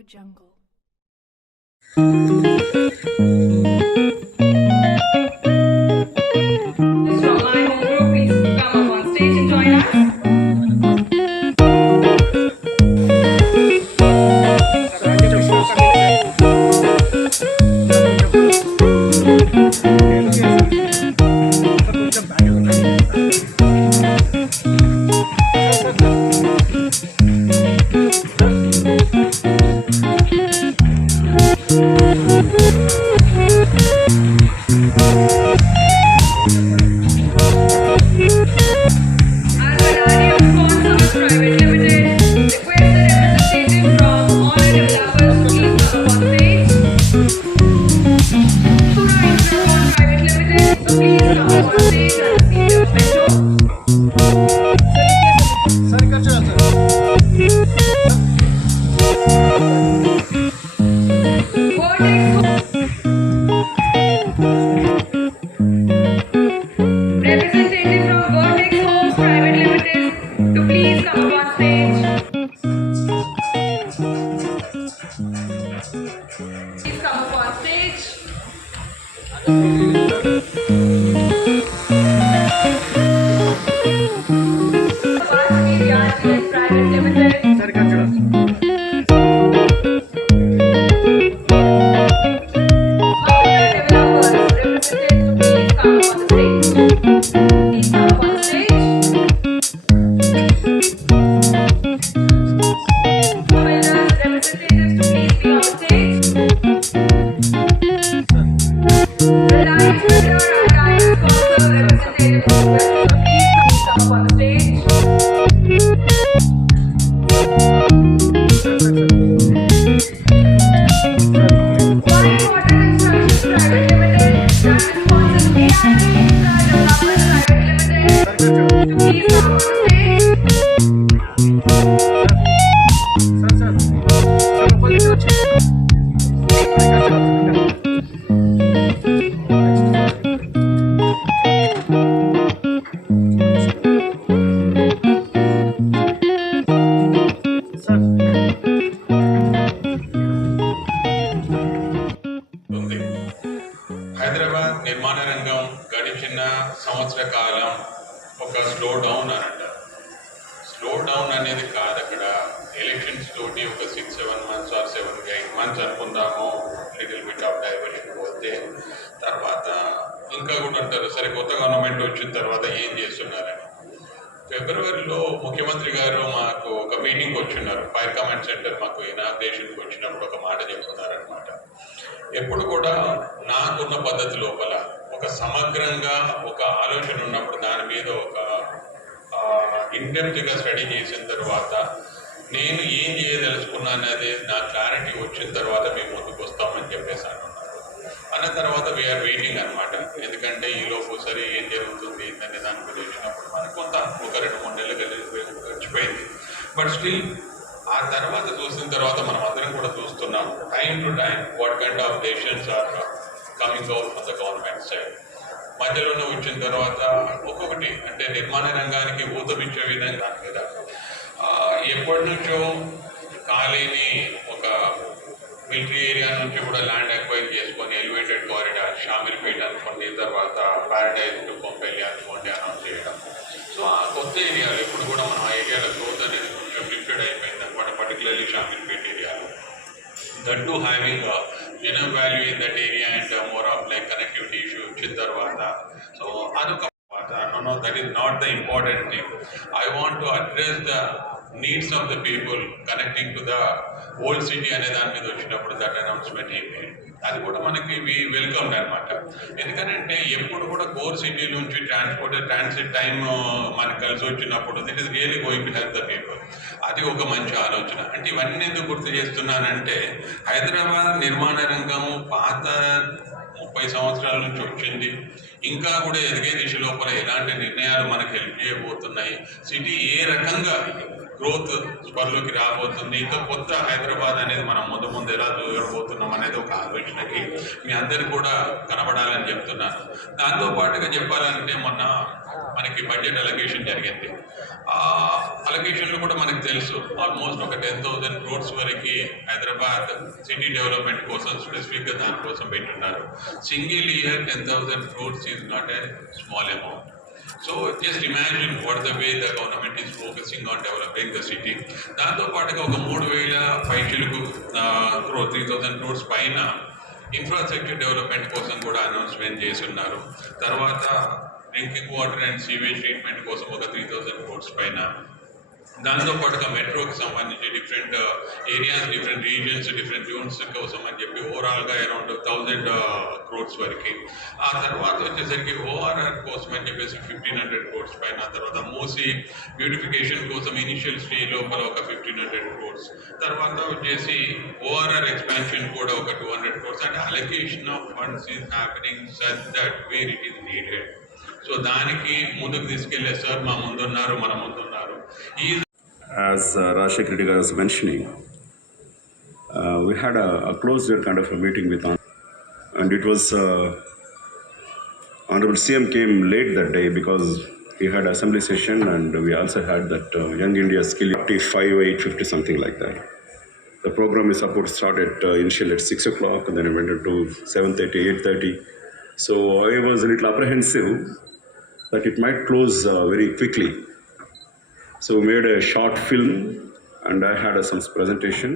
AudioJungle. Strongline group, please come up on stage and join us. Alvarado Sponsors Private Limited request the representative from Honor Developers please come up on stage. Sura Infracon Private Limited, so please come up on stage and receive your memento. Vertex representative from Vertex Homes Private Limited to please come up on stage. Please come up on stage. Varsity Realty Private Limited. Honor Developers represented to please come up on the stage. Please come up on the stage. Builders representatives to please be on the stage. Reliance Builder and Alliance Sponsor representatives to please come up on the stage. White Water Construction Private Limited, that sponsors AIP Infra Development Private Limited, to please come up on the stage. ఉంది. హైదరాబాద్ నిర్మాణ రంగం గడిచిన సంవత్సర కాలం ఒక slow down అని అంటారు. Slow down అనేది కాదు, అక్కడ ఎలక్షన్స్ తోటి ఒక 6-7 months ఆర్ 7-8 months అనుకుందాము, లిటిల్ బిట్ ఆఫ్ డైవర్షన్ పోతే తర్వాత ఇంకా కూడా అంటారు సరే కొత్త గవర్నమెంట్ వచ్చిన తర్వాత ఏం చేస్తున్నారని. ఫిబ్రవరిలో ముఖ్యమంత్రి గారు మాకు ఒక మీటింగ్కి వచ్చిన్నారు. ఫైర్ కమాండ్ సెంటర్ మాకు ఇనాగ్రేషన్కి వచ్చినప్పుడు ఒక మాట చెప్తున్నారనమాట. ఎప్పుడు కూడా నాకున్న పద్ధతి లోపల ఒక సమగ్రంగా ఒక ఆలోచన ఉన్నప్పుడు దాని మీద ఒక ఇంటెంప్ట్గా స్టడీ చేసిన తర్వాత నేను ఏం చేయదలుచుకున్నాను అనేది నా క్లారిటీ వచ్చిన తర్వాత మేము ముందుకు వస్తామని చెప్పేసి అన్నారు. అన్న తర్వాత వీఆర్ వెయిటింగ్ అనమాట. ఎందుకంటే ఈలోపు సరే ఏం జరుగుతుంది అనే దాని మీద వచ్చినప్పుడు మనకు కొంత ఒక 2-3 నెలలు గడిచిపోయింది. బట్ స్టిల్ ఆ తర్వాత చూసిన తర్వాత మనం అందరం కూడా చూస్తున్నాం time to time what kind of decisions are coming out from the government side. మధ్యలోనే వచ్చిన తర్వాత ఒక్కొక్కటి అంటే నిర్మాణ రంగానికి ఊతమిచ్చే విధంగా దాని మీద ఎప్పటి నుంచో ఖాళీని ఒక మిలిటరీ ఏరియా నుంచి కూడా ల్యాండ్ అక్వైర్ చేసుకొని ఎలివేటెడ్ కారిడార్ షామీర్పేట అనుకోండి, తర్వాత ప్యారడైజ్ టు కొంపెల్లి అనుకోండి అనౌన్స్ చేయడం. సో ఆ కొత్త ఏరియాలో ఇప్పుడు కూడా మనం ఆ ఏరియాలో గ్రోత్ అనేది కొంచెం లిమిటెడ్ అయిపోయింది అనమాట, పర్టికులర్లీ షామీర్పేట ఏరియాలో. That to having general value in that area and more of like connectivity issue వచ్చిన తర్వాత సో అదొక no, that is not the important thing. I want to address the needs of the people connecting to the old city అనే దాని మీద వచ్చినప్పుడు that announcement ఏమి అది కూడా మనకి వెల్కమ్ అనమాట. ఎందుకంటే ఎప్పుడు కూడా కోర్ సిటీ నుంచి ట్రాన్సిట్ టైం మనకు కలిసి వచ్చినప్పుడు that is really going to help the people. అది ఒక మంచి ఆలోచన. అంటే ఇవన్నీ ఎందుకు గుర్తు చేస్తున్నానంటే హైదరాబాద్ నిర్మాణ రంగం పాత 30 సంవత్సరాల నుంచి వచ్చింది, ఇంకా కూడా ఎదిగే దిశ లోపల ఎలాంటి నిర్ణయాలు మనకు హెల్ప్ చేయబోతున్నాయి, సిటీ ఏ రకంగా గ్రోత్ స్పర్లోకి రాబోతుంది. ఇంకా కొత్త హైదరాబాద్ అనేది మనం ముందు ముందు ఎలా చూడబోతున్నాం అనేది ఒక ఆలోచనకి మీ అందరు కూడా కనబడాలని చెప్తున్నాను. దాంతో పాటుగా చెప్పాలంటే మొన్న మనకి బడ్జెట్ అలొకేషన్ జరిగింది. ఆ అలొకేషన్లో కూడా మనకు తెలుసు ఆల్మోస్ట్ ఒక 10,000 crores వరకు హైదరాబాద్ సిటీ డెవలప్మెంట్ కోసం స్పెసిఫిక్గా దానికోసం పెట్టున్నారు. Single year 10,000 crores is not a small amount. So just imagine what the way the government is focusing on developing the city. దాంతో పాటుగా ఒక 3,000 crores పైన ఇన్ఫ్రాస్ట్రక్చర్ డెవలప్మెంట్ కోసం కూడా అనౌన్స్మెంట్ చేసి ఉన్నారు. తర్వాత drinking water and sewage treatment కోసం ఒక 3,000 crores పైన, దాంతో పాటుగా మెట్రోకి సంబంధించి different areas, different regions, different Jones కోసం అని చెప్పి ఓవరాల్గా అరౌండ్ 1,000 crores వరకు. ఆ తర్వాత వచ్చేసరికి ఓఆర్ఆర్ కోసం అని చెప్పేసి 1,500 crores పైన, తర్వాత మూసీ బ్యూటిఫికేషన్ కోసం ఇనిషియల్ స్టేజ్ లోపల ఒక 1,500 crores, తర్వాత వచ్చేసి ఓఆర్ఆర్ ఎక్స్పాన్షన్ కూడా ఒక 200 crores. అంటే allocation of funds is happening such that where it is needed. So దానికి ముందుకు తీసుకెళ్లే సార్ మా ముందున్నారు, మన ముందున్నారు. As Rajshekar Reddy was mentioning, we had a closed kind of a meeting with and it was Honorable CM came late that day because he had assembly session, and we also had that Young India Skill 45, 850, something like that. The program is supposed to start at initially at 6 o'clock, and then it went to 7:30, 8:30. So I was a little apprehensive that it might close very quickly. So we made a short film, and I had some presentation,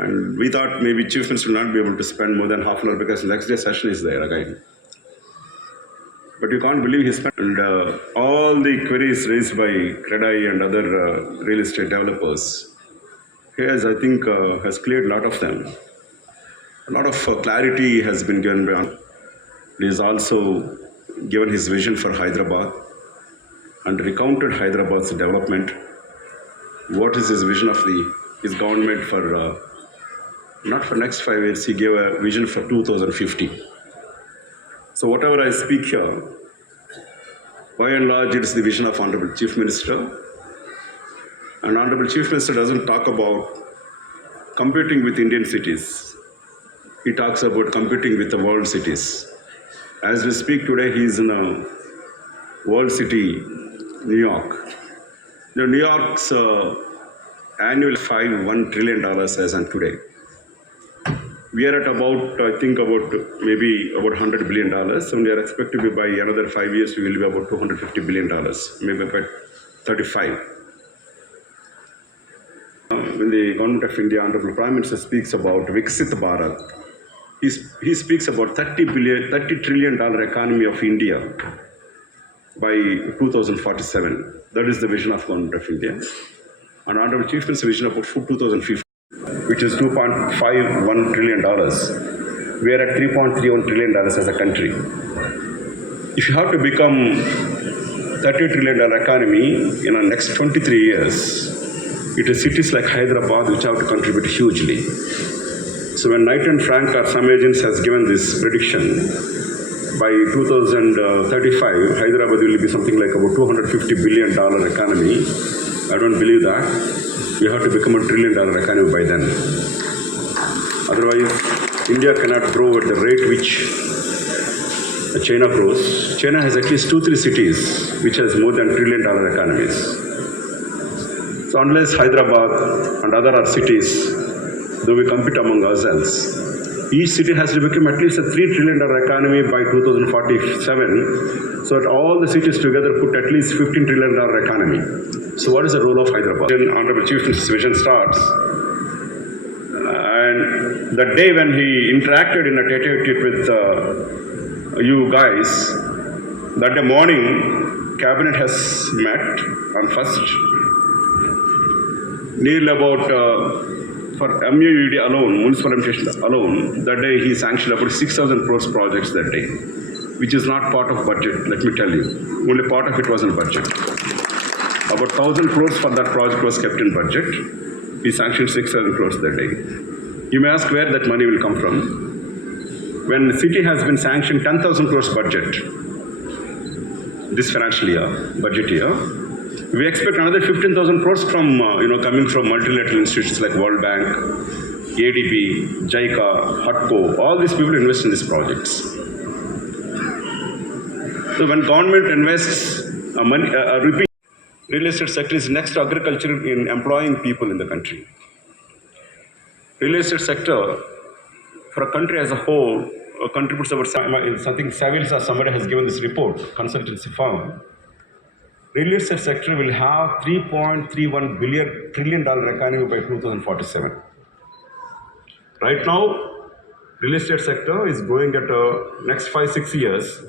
and we thought maybe Chief Minister will not be able to spend more than half an hour because next day session is there again. But you can't believe he spent, and all the queries raised by CREDAI and other real estate developers, he has, I think, has cleared a lot of them. A lot of clarity has been given beyond. He has also given his vision for Hyderabad and recounted Hyderabad's development. What is his vision of his government for, not for next 5 years, he gave a vision for 2050. So whatever I speak here, by and large, it is the vision of Honorable Chief Minister. And Honorable Chief Minister doesn't talk about competing with Indian cities. He talks about competing with the world cities. As we speak today, he is in a world city, New York. Now, New York's annual $1 trillion as on today. We are at about, I think, maybe about $100 billion. And we are expected to be by another 5 years, we will be about $250 billion, maybe about 35. When the government of India, Honorable Prime Minister speaks about Viksit Bharat, he speaks about $30 trillion economy of India by 2047. That is the vision of government of India. And Honorable Chief Minister's vision about 2050, which is $2.51 trillion. We are at $3.31 trillion as a country. If you have to become $30 trillion economy in the next 23 years, it is cities like Hyderabad which have to contribute hugely. So when Knight and Frank or some agents has given this prediction, by 2035, Hyderabad will be something like about $250 billion economy. I don't believe that. We have to become $1 trillion economy by then. Otherwise, India cannot grow at the rate which China grows. China has at least 2-3 cities which has more than $1 trillion economies. So unless Hyderabad and other cities, though we compete among ourselves, each city has to become at least a $3 trillion economy by 2047. So that all the cities together put at least $15 trillion economy. So what is the role of Hyderabad? When Honorable Chief Minister's vision starts, and the day when he interacted in a tete-a-tete with you guys, that day morning, cabinet has met on first. Nearly about for MUED alone, municipal administration alone, that day he sanctioned about 6,000 crores projects that day, which is not part of budget, let me tell you. Only part of it was in budget. About 1,000 crores for that project was kept in budget. He sanctioned 6,000 crores that day. You may ask where that money will come from. When the city has been sanctioned 10,000 crores budget, this financial year, budget year, We expect another 15,000 crores from, coming from multilateral institutions like World Bank, ADB, JICA, HUTCO, all these people invest in these projects. So when government invests money, repeat, real estate sector is next to agriculture in employing people in the country. Real estate sector for a country as a whole contributes about something Savills or somebody has given this report, consultancy firm. Real estate sector will have $3.31 trillion economy by 2047. Right now, real estate sector is growing at next 5-6 years,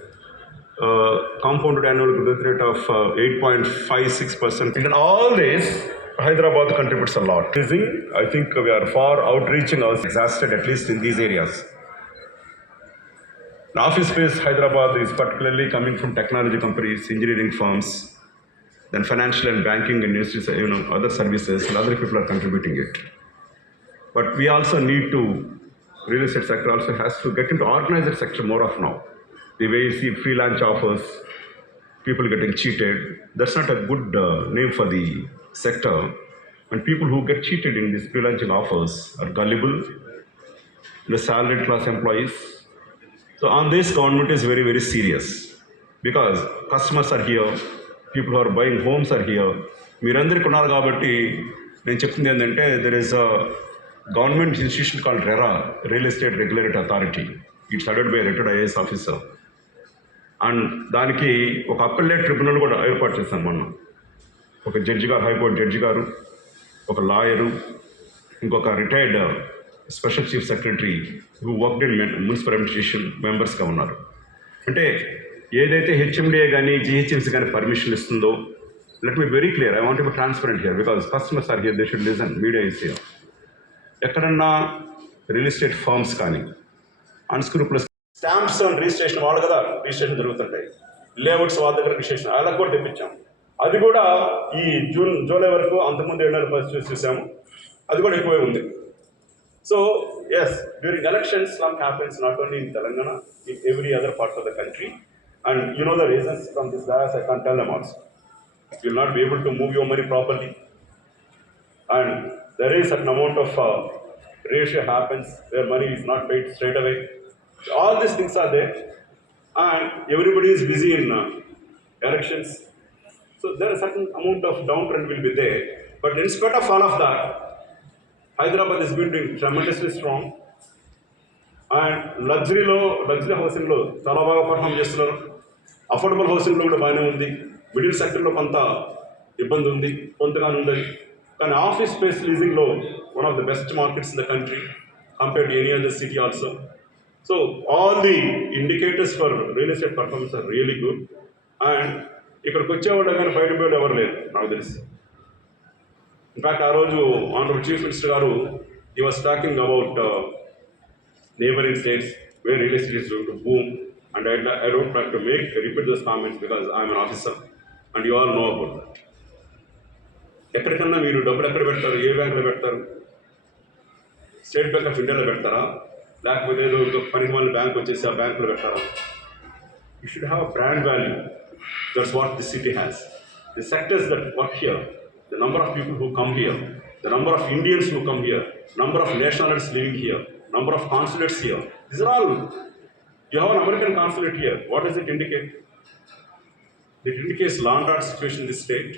compounded annual growth rate of 8.56%. And all this, Hyderabad contributes a lot. I think we are far outreaching us, exhausted at least in these areas. The office space, Hyderabad is particularly coming from technology companies, engineering firms, then financial and banking industries, other services, and other people are contributing it. But we also need to, real estate sector also has to get into organized sector more of now. The way you see freelance offers, people getting cheated, that's not a good name for the sector. And people who get cheated in these freelancing offers are gullible, the salaried class employees. So on this, government is very, very serious because customers are here, people who are buying homes are here. మీరందరికీ ఉన్నారు కాబట్టి నేను చెప్తుంది ఏంటంటే there is a government institution called RERA, real estate regulatory authority. It's headed by retired IAS officer. And దానికి ఒక అప్పల్లెట్ ట్రిబ్యునల్ కూడా ఏర్పాటు చేస్తాం మనం. ఒక జడ్జి గారు, హైకోర్టు జడ్జి గారు, ఒక లాయరు, ఇంకొక retired special chief secretary who worked in municipal administration మెంబర్స్గా ఉన్నారు. అంటే ఏదైతే హెచ్ఎండిఏ కానీ జిహెచ్ఎంసీ కానీ పర్మిషన్ ఇస్తుందో, let me very clear, I want to be transparent here because customers are here, they should listen, media is here. ఎక్కడన్నా real estate firms కానీ unscrupulous stamps and registration వాళ్ళు కదా రిజిస్ట్రేషన్ జరుగుతుంటాయి, లేఅవుట్స్ వాళ్ళ దగ్గర రిజిస్ట్రేషన్ అలా కూడా తెప్పించాం. అది కూడా ఈ జూలై వరకు, అంతకుముందు 7 నెలల పరిస్థితి చూసాము, అది కూడా ఎక్కువే ఉంది. So yes, during elections, slump happens not only in Telangana, in every other part of the country. And you know the reasons from this bias, I can't tell them also. You will not be able to move your money properly. And there is an amount of ratio happens where money is not paid straight away. All these things are there. And everybody is busy in elections. So there is a certain amount of downtrend will be there. But in spite of all of that, Hyderabad is been doing tremendously strong. And luxury హౌసింగ్లో చాలా బాగా పర్ఫామ్ చేస్తున్నారు. అఫోర్డబుల్ హౌసింగ్లో కూడా బాగానే ఉంది. మిడిల్ సెక్టర్లో కొంత ఇబ్బంది ఉంది, కొంతగానే ఉంది. కానీ ఆఫీస్ స్పేస్ లీజింగ్లో one of the best markets in the country compared to any other city also. So all the indicators for real estate performance are really good. And ఇక్కడికి వచ్చేవాళ్ళు కానీ బయట పోయేవాళ్ళు ఎవరు లేరు నాకు తెలిసి. ఇన్ఫ్యాక్ట్ ఆ రోజు ఆనరబుల్ చీఫ్ మినిస్టర్ గారు he was talking about neighboring states where real estate is going to boom, and I don't like to repeat those comments because I am an officer and you all know about that. ఎక్కడికన్నా మీరు డబ్బులు ఎక్కడ పెడతారు, ఏ బ్యాంకులో పెడతారు? State bank of ఇండియాలో పెడతారా, లేకపోతే ఏదో పనికి మళ్ళీ బ్యాంక్ వచ్చేసి ఆ బ్యాంకులో పెడతారా? You should have a brand value. That's what the city has. The sectors that work here, the number of people who come here, the number of Indians who come here, number of nationalities living here, number of consulates here. These are all. You have an American consulate here. What does it indicate? It indicates law and order situation in this state,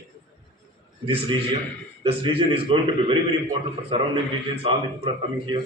in this region. This region is going to be very, very important for surrounding regions. All the people are coming here.